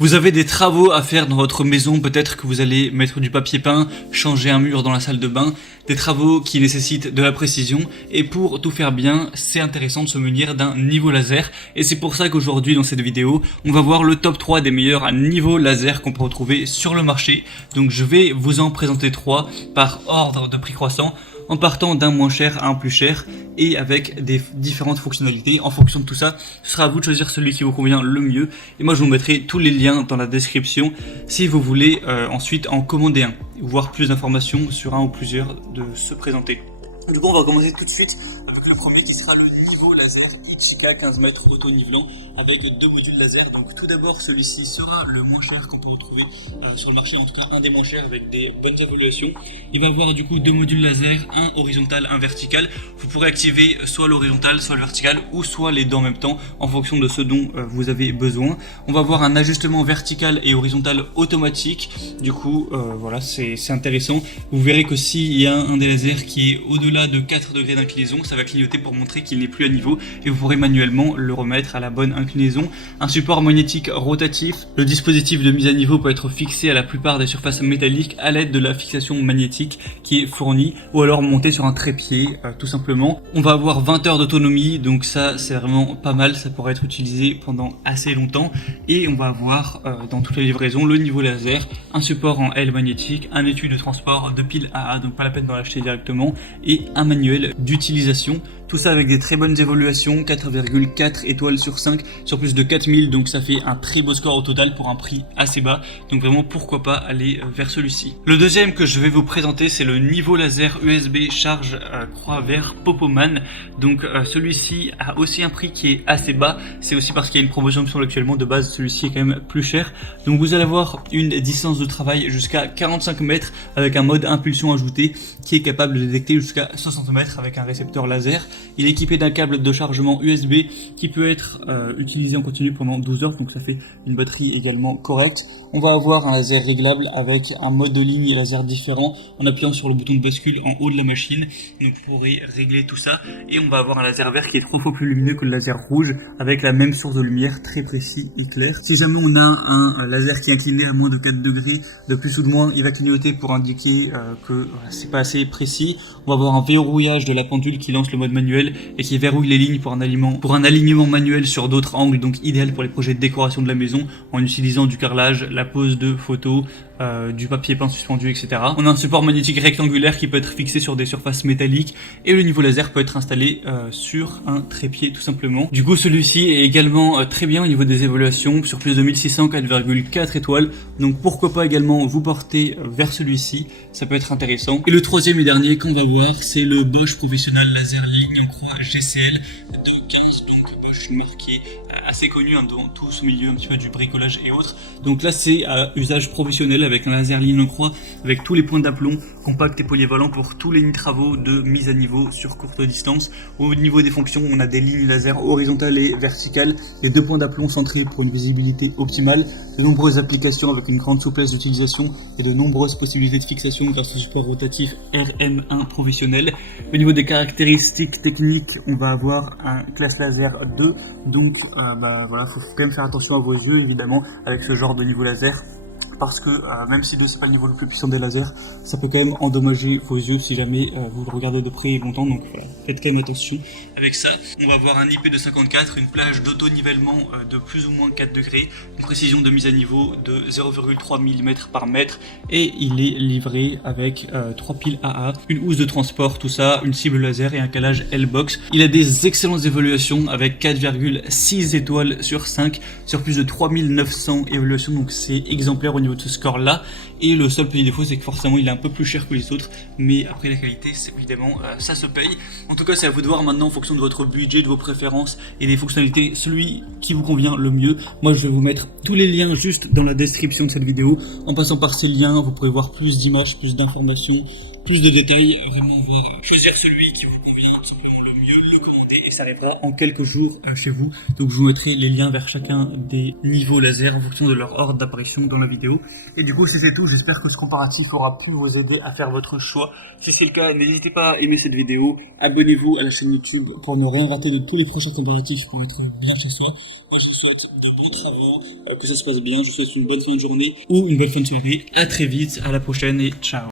Vous avez des travaux à faire dans votre maison, peut-être que vous allez mettre du papier peint, changer un mur dans la salle de bain, des travaux qui nécessitent de la précision, et pour tout faire bien, c'est intéressant de se munir d'un niveau laser, et c'est pour ça qu'aujourd'hui dans cette vidéo, on va voir le top 3 des meilleurs niveaux laser qu'on peut retrouver sur le marché. Donc je vais vous en présenter 3 par ordre de prix croissant, en partant d'un moins cher à un plus cher et avec des différentes fonctionnalités. En fonction de tout ça, ce sera à vous de choisir celui qui vous convient le mieux. Et moi je vous mettrai tous les liens dans la description si vous voulez ensuite en commander un, voir plus d'informations sur un ou plusieurs de se présenter. Du coup on va commencer tout de suite avec le premier qui sera le niveau laser HK 15 mètres auto-nivelant avec 2 modules laser. Donc tout d'abord celui-ci sera le moins cher qu'on peut retrouver sur le marché, en tout cas un des moins chers avec des bonnes évaluations. Il va avoir du coup 2 modules laser, un horizontal, un vertical. Vous pourrez activer soit l'horizontal, soit le vertical ou soit les deux en même temps en fonction de ce dont vous avez besoin. On va avoir un ajustement vertical et horizontal automatique. Du coup voilà, c'est intéressant. Vous verrez que s'il y a un des lasers qui est au-delà de 4 degrés d'inclinaison, ça va clignoter pour montrer qu'il n'est plus à niveau et vous pourrez manuellement le remettre à la bonne inclinaison. Un support magnétique rotatif. Le dispositif de mise à niveau peut être fixé à la plupart des surfaces métalliques à l'aide de la fixation magnétique qui est fournie ou alors monté sur un trépied tout simplement. On va avoir 20 heures d'autonomie, donc ça c'est vraiment pas mal, ça pourrait être utilisé pendant assez longtemps. Et on va avoir dans toutes les livraisons le niveau laser, un support en L magnétique, un étui de transport de pile AA, donc pas la peine d'en l'acheter directement, et un manuel d'utilisation. Tout ça avec des très bonnes évaluations, 4,4 étoiles sur 5 sur plus de 4000, donc ça fait un très beau score au total pour un prix assez bas. Donc vraiment pourquoi pas aller vers celui-ci. Le deuxième que je vais vous présenter, c'est le niveau laser USB charge croix vert Popoman. Donc celui-ci a aussi un prix qui est assez bas, c'est aussi parce qu'il y a une promotion actuellement. De base celui-ci est quand même plus cher. Donc vous allez avoir une distance de travail jusqu'à 45 mètres avec un mode impulsion ajouté qui est capable de détecter jusqu'à 60 mètres avec un récepteur laser. Il est équipé d'un câble de chargement USB qui peut être utilisé en continu pendant 12 heures, donc ça fait une batterie également correcte. On va avoir un laser réglable avec un mode de ligne et laser différent en appuyant sur le bouton de bascule en haut de la machine. Donc vous pourrez régler tout ça et on va avoir un laser vert qui est 3 fois plus lumineux que le laser rouge avec la même source de lumière très précis et clair. Si jamais on a un laser qui est incliné à moins de 4 degrés de plus ou de moins, il va clignoter pour indiquer que c'est pas assez précis. On va avoir un verrouillage de la pendule qui lance le mode manuel et qui verrouille les lignes pour un alignement manuel sur d'autres angles, donc idéal pour les projets de décoration de la maison en utilisant du carrelage, la pose de photos, du papier peint suspendu, etc. On a un support magnétique rectangulaire qui peut être fixé sur des surfaces métalliques et le niveau laser peut être installé sur un trépied tout simplement. Du coup celui-ci est également très bien au niveau des évaluations, sur plus de 1600, 4,4 étoiles, donc pourquoi pas également vous porter vers celui-ci, ça peut être intéressant. Et le troisième et dernier qu'on va voir, c'est le Bosch Professional Laser Ligne en croix GCL de 15, donc Bosch marqué assez connu dans tout ce milieu un petit peu du bricolage et autres. Donc là c'est à usage professionnel avec un laser ligne en croix avec tous les points d'aplomb compact et polyvalent pour tous les travaux de mise à niveau sur courte distance. Au niveau des fonctions, on a des lignes laser horizontales et verticales, les 2 points d'aplomb centrés pour une visibilité optimale, de nombreuses applications avec une grande souplesse d'utilisation et de nombreuses possibilités de fixation grâce au support rotatif RM1 professionnel. Au niveau des caractéristiques techniques, on va avoir un classe laser 2, donc voilà, faut quand même faire attention à vos yeux évidemment avec ce genre de niveau laser, parce que même si 2 c'est pas le niveau le plus puissant des lasers, ça peut quand même endommager vos yeux si jamais vous le regardez de près et longtemps, donc voilà, faites quand même attention avec ça. On va avoir un IP de 54, une plage d'auto-nivellement de plus ou moins 4 degrés, une précision de mise à niveau de 0,3 mm par mètre et il est livré avec 3 piles AA, une housse de transport, tout ça, une cible laser et un calage L-Box. Il a des excellentes évaluations avec 4,6 étoiles sur 5 sur plus de 3900 évaluations, donc c'est exemplaire au niveau de ce score là. Et le seul petit défaut c'est que forcément il est un peu plus cher que les autres, mais après la qualité c'est évidemment ça se paye. En tout cas c'est à vous de voir maintenant en fonction de votre budget, de vos préférences et des fonctionnalités, celui qui vous convient le mieux. Moi je vais vous mettre tous les liens juste dans la description de cette vidéo. En passant par ces liens vous pourrez voir plus d'images, plus d'informations, plus de détails, vraiment voir, choisir celui qui vous convient tout simplement le mieux, le commander et ça arrivera en quelques jours chez vous. Donc je vous mettrai les liens vers chacun des niveaux laser en fonction de leur ordre d'apparition dans la vidéo. Et du coup, si c'est tout, j'espère que ce comparatif aura pu vous aider à faire votre choix. Si c'est le cas, n'hésitez pas à aimer cette vidéo, abonnez-vous à la chaîne YouTube pour ne rien rater de tous les prochains comparatifs pour être bien chez soi. Moi, je vous souhaite de bons travaux, que ça se passe bien, je vous souhaite une bonne fin de journée ou une bonne fin de soirée. À très vite, à la prochaine et ciao.